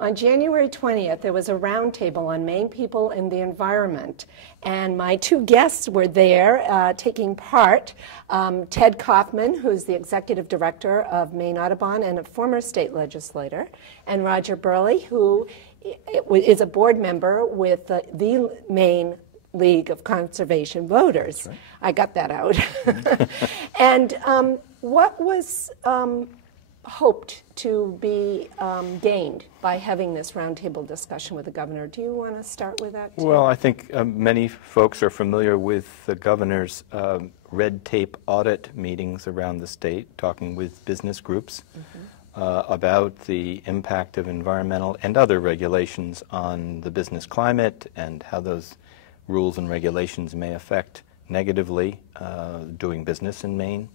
On January 20th, there was a roundtable on Maine people and the environment, and my two guests were there taking part. Ted Kaufman, who's the executive director of Maine Audubon and a former state legislator, and Roger Burley, who is a board member with the Maine League of Conservation Voters. Right. I got that out. And what was hoped to be gained by having this roundtable discussion with the governor? Do you want to start with that, Tim? Well, I think many folks are familiar with the governor's red tape audit meetings around the state, talking with business groups about the impact of environmental and other regulations on the business climate and how those rules and regulations may affect negatively doing business in Maine.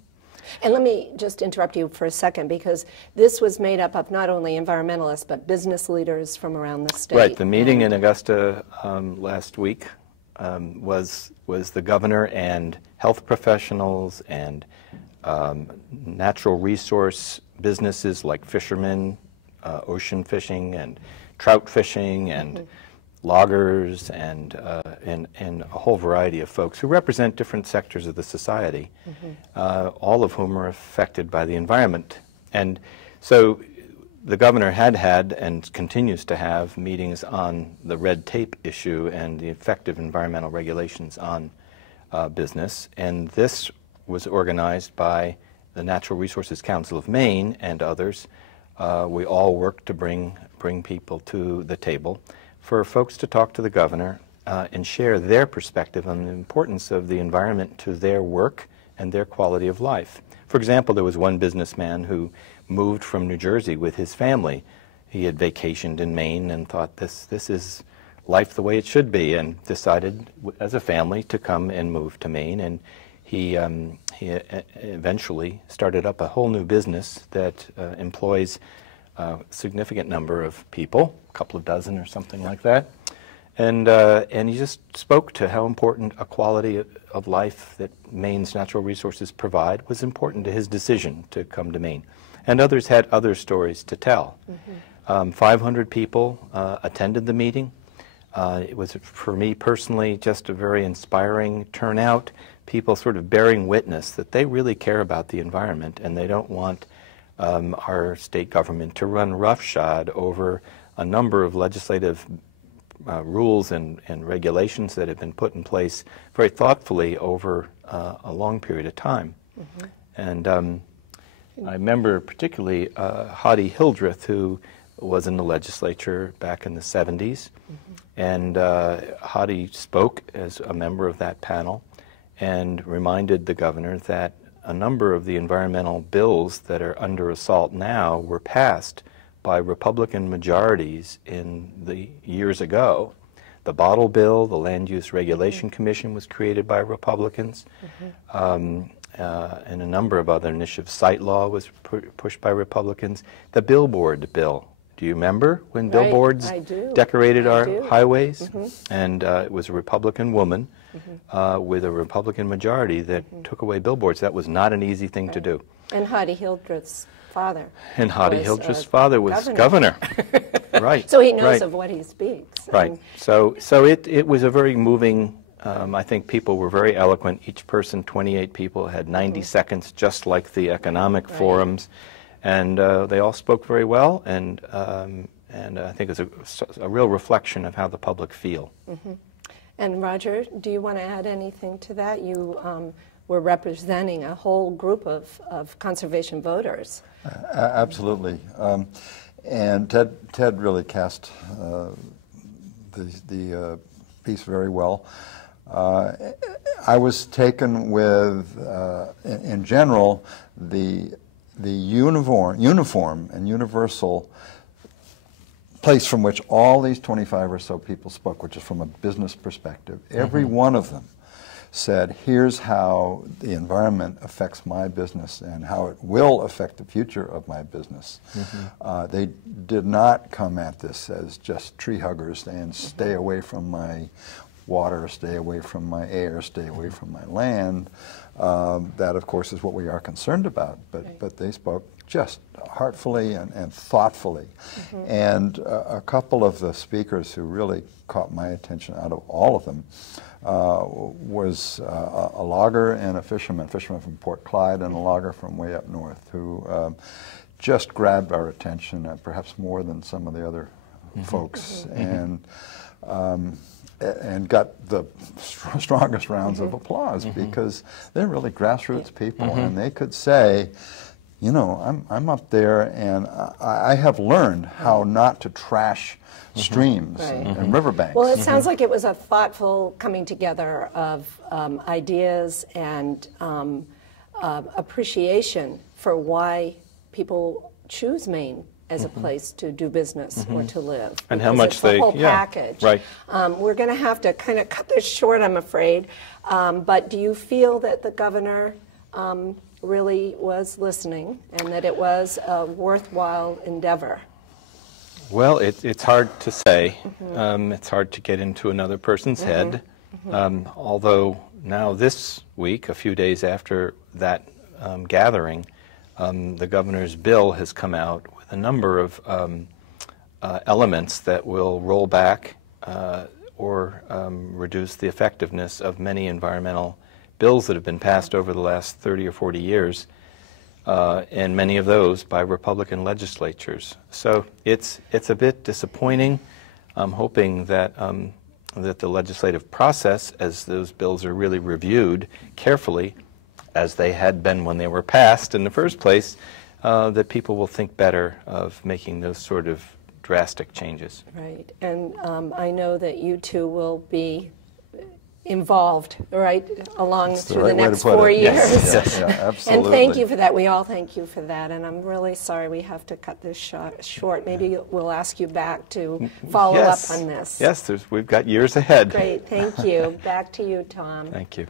And let me just interrupt you for a second, because this was made up of not only environmentalists but business leaders from around the state. Right. The meeting in Augusta last week was the governor and health professionals and natural resource businesses like fishermen, ocean fishing and trout fishing and loggers and a whole variety of folks who represent different sectors of the society, all of whom are affected by the environment. And so the governor had and continues to have meetings on the red tape issue and the effect of environmental regulations on business. And this was organized by the Natural Resources Council of Maine and others. We all worked to bring people to the table for folks to talk to the governor and share their perspective on the importance of the environment to their work and their quality of life. For example, there was one businessman who moved from New Jersey with his family. He had vacationed in Maine and thought this is life the way it should be, and decided as a family to come and move to Maine. And he eventually started up a whole new business that employs a significant number of people, a couple of dozen or something like that. And he just spoke to how important a quality of life that Maine's natural resources provide was important to his decision to come to Maine. And others had other stories to tell. 500 people attended the meeting. It was, for me personally, just a very inspiring turnout. People sort of bearing witness that they really care about the environment and they don't want our state government to run roughshod over a number of legislative rules and regulations that have been put in place very thoughtfully over a long period of time. And I remember particularly Hoddy Hildreth, who was in the legislature back in the 70s. And Hoddy spoke as a member of that panel and reminded the governor that a number of the environmental bills that are under assault now were passed by Republican majorities in the years ago. The bottle bill, the Land Use Regulation Commission was created by Republicans, and a number of other initiatives. Site law was pushed by Republicans. The billboard bill, do you remember when billboards decorated our highways? And it was a Republican woman with a Republican majority that took away billboards. That was not an easy thing to do. And Hoddy Hildreth's father. And Hoddy Hildreth's father was governor. Right. So he knows of what he speaks. Right. So it was a very moving, I think people were very eloquent. Each person, 28 people, had 90 seconds, just like the economic forums. And they all spoke very well, and I think it's a real reflection of how the public feel. And Roger, do you want to add anything to that? You were representing a whole group of conservation voters. Absolutely. And Ted really cast the piece very well. I was taken with, in general, the uniform and universal place from which all these 25 or so people spoke, which is from a business perspective. Every one of them said, here's how the environment affects my business and how it will affect the future of my business. They did not come at this as just tree huggers and stay away from my water, stay away from my air, stay away from my land. That, of course, is what we are concerned about. But they spoke just heartfully and thoughtfully. And a couple of the speakers who really caught my attention out of all of them was a logger and a fisherman from Port Clyde and a logger from way up north, who just grabbed our attention, perhaps more than some of the other folks, and got the strongest rounds of applause, because they're really grassroots people, and they could say, you know, I'm up there, and I have learned how not to trash streams and riverbanks. Well, it sounds like it was a thoughtful coming together of ideas and appreciation for why people choose Maine as a place to do business or to live. And how much it's the whole package. Right. We're going to have to kind of cut this short, I'm afraid. But do you feel that the governor really was listening and that it was a worthwhile endeavor? Well, it's hard to say. It's hard to get into another person's head. Although now this week, a few days after that gathering, the governor's bill has come out with a number of elements that will roll back or reduce the effectiveness of many environmental bills that have been passed over the last 30 or 40 years, and many of those by Republican legislatures. So it's a bit disappointing. I'm hoping that that the legislative process, as those bills are really reviewed carefully, as they had been when they were passed in the first place, that people will think better of making those sort of drastic changes. Right, and I know that you two will be involved, right, along through the next 4 years. Yes, yeah, absolutely. And thank you for that. We all thank you for that. And I'm really sorry we have to cut this short. Maybe we'll ask you back to follow up on this. Yes, we've got years ahead. Great, thank you. Back to you, Tom. Thank you.